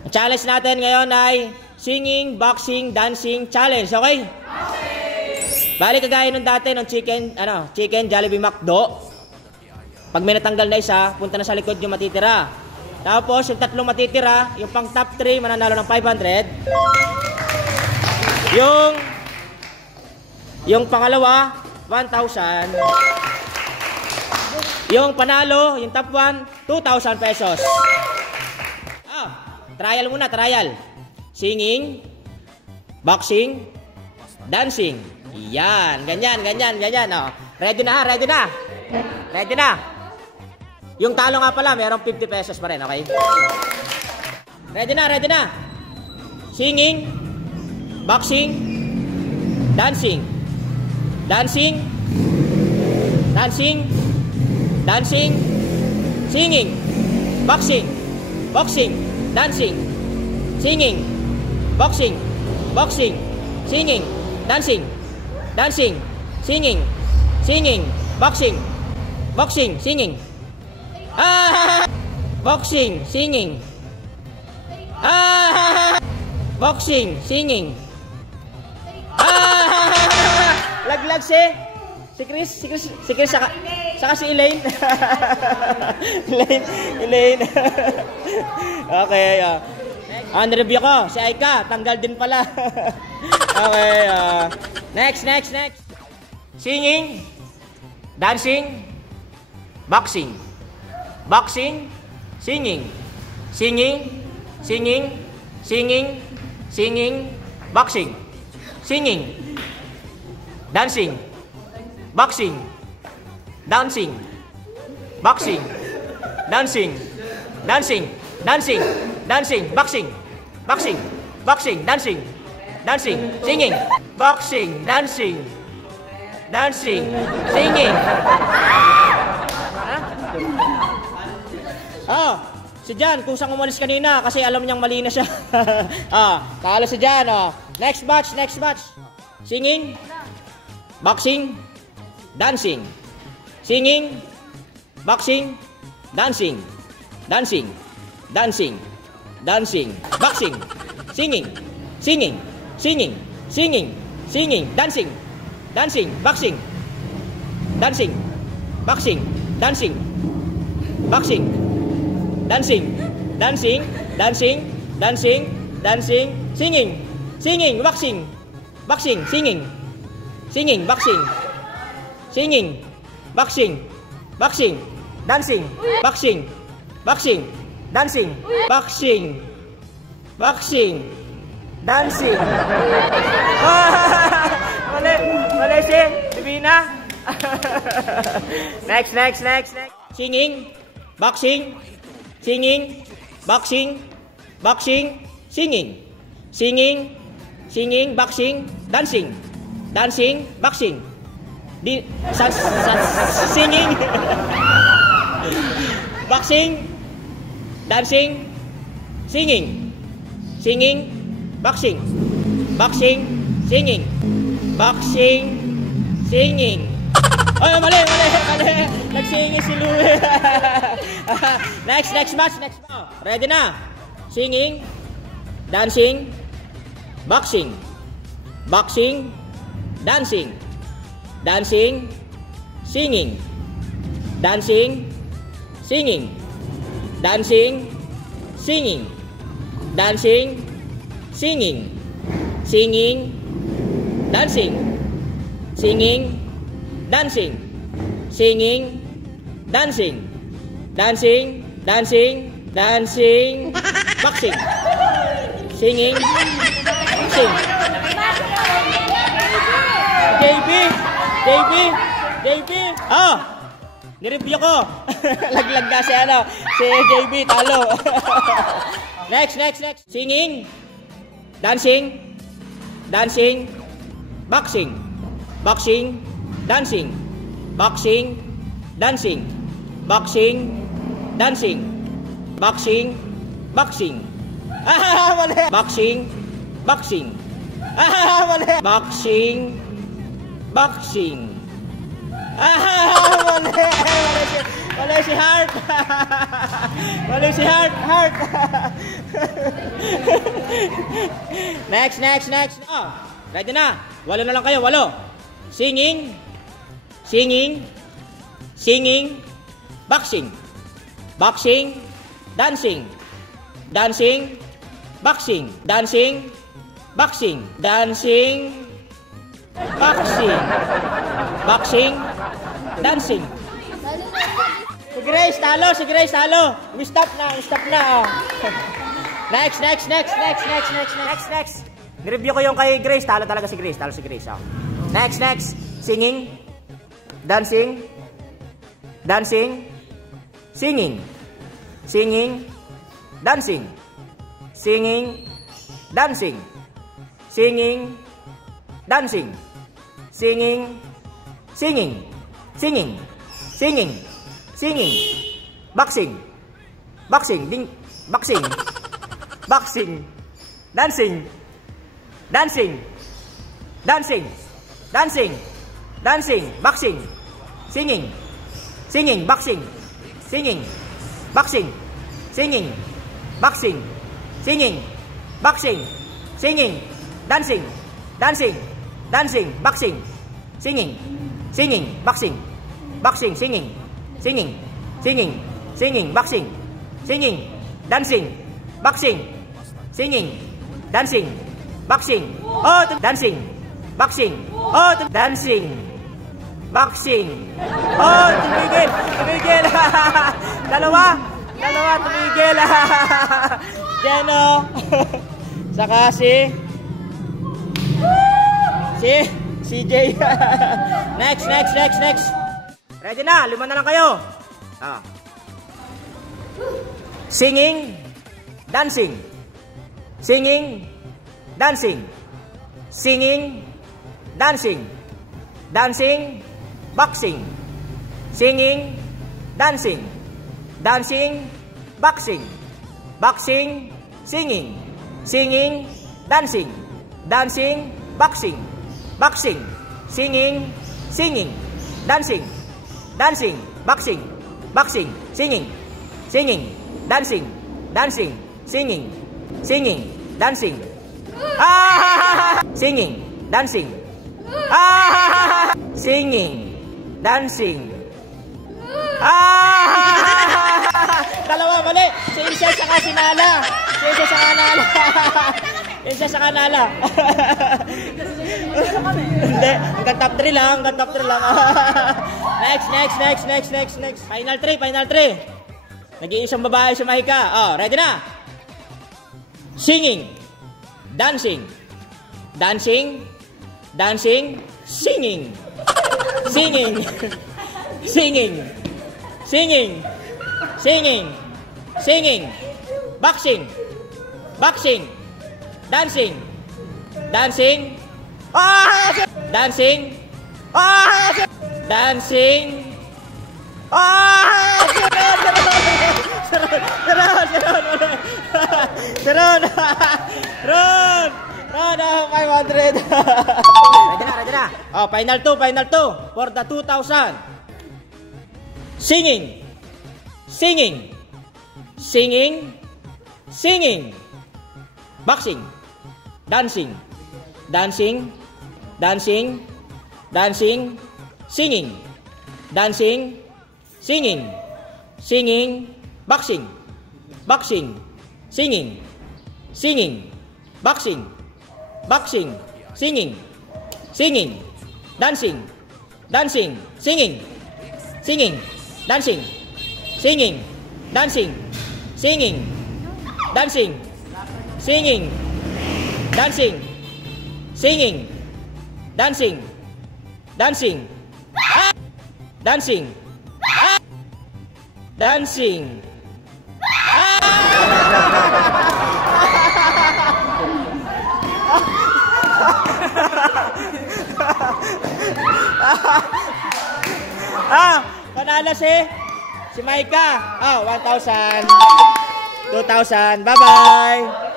Ang challenge natin ngayon ay singing, boxing, dancing challenge. Okay? Bali kagaya nung dati ng chicken Jollibee McDo. Pag may natanggal na isa, punta na sa likod yung matitira. Tapos yung tatlong matitira, yung pang top 3 mananalo ng 500. Yung pangalawa, 1,000. Yung panalo, yung top 1, 2,000 pesos. Trial muna, trial. Singing, boxing, dancing. Yan, ganyan. Oh. Ready na. Yung talo nga pala, mayroong 50 pesos pa rin, okay? Ready na. Singing, boxing, dancing. Singing, boxing, dancing. Singing, boxing, singing, dancing, singing, boxing, singing. Boxing, singing. Boxing, singing. Laglag si Chris saka si Elaine. Elaine. Okay, review ko, si Aika, tanggal din pala. Okay, next. Singing, dancing, boxing, singing, boxing, singing, dancing, boxing, dancing, boxing, dancing, singing, boxing, dancing, singing. Si Jan, kung saan umalis kanina kasi alam niyang mali na siya. Talo si Jan. Next batch. Singing, boxing, dancing. Singing, boxing, dancing. Boxing, singing, dancing, boxing, dancing, singing, boxing, singing, dancing, dancing. Mali si Divina. Next. Singing, boxing, singing, boxing, dancing, boxing. Singing, boxing, dancing, singing, boxing, singing. Mali. Nagsinging si Louie. Next match. Ready na. Singing, dancing, boxing, dancing, singing, singing, boxing, singing, boxing. JB. Nireview ko. Laglag ka si JB, talo. Next. Singing, dancing, boxing, dancing, boxing. Mali. Boxing. Mali si Heart. Next. Oh, ready na. 8 na lang kayo, 8. Singing. Boxing. Dancing. Boxing. Dancing. Boxing. Dancing. Si Grace talo. We stop na. Oh. Next. Nireview ko yung kay Grace. Talo talaga si Grace. Oh. Next. Singing. Dancing. Singing. Dancing. Boxing. Dancing. Boxing. Singing. Boxing. Singing. Boxing. Singing. Dancing. Boxing. Singing. Boxing. Singing. Boxing. Dancing. Boxing. Singing. Dancing. Boxing. Oh, dancing. Boxing. Oh, dancing. Boxing. Oh, tumigil. Dalawa, tumigil. Jeno. Saka si CJ. Next. Ready na, 5 na lang kayo. Ah. Singing, dancing. Boxing. Singing, dancing. Boxing. Singing, dancing. Boxing. Singing, dancing. Boxing. Singing, dancing. Singing, dancing. Singing, dancing. Dalawa, mali. Si Insel saka si Nala. Insel saka Nala. Hindi, hanggang top 3 lang. Next. Final 3. Nag-iisang babae sa mahika. Oh, ready na. Singing. Dancing. Singing. Boxing. Dancing. Dancing. Ron, 500. Ready na. Oh, final 2 for the 2,000. Singing. Boxing. Dancing. Singing. Boxing. Singing. Boxing. Singing. Dancing. Singing. Dancing. Panalo si Maika. 1,000. 2,000. Bye-bye.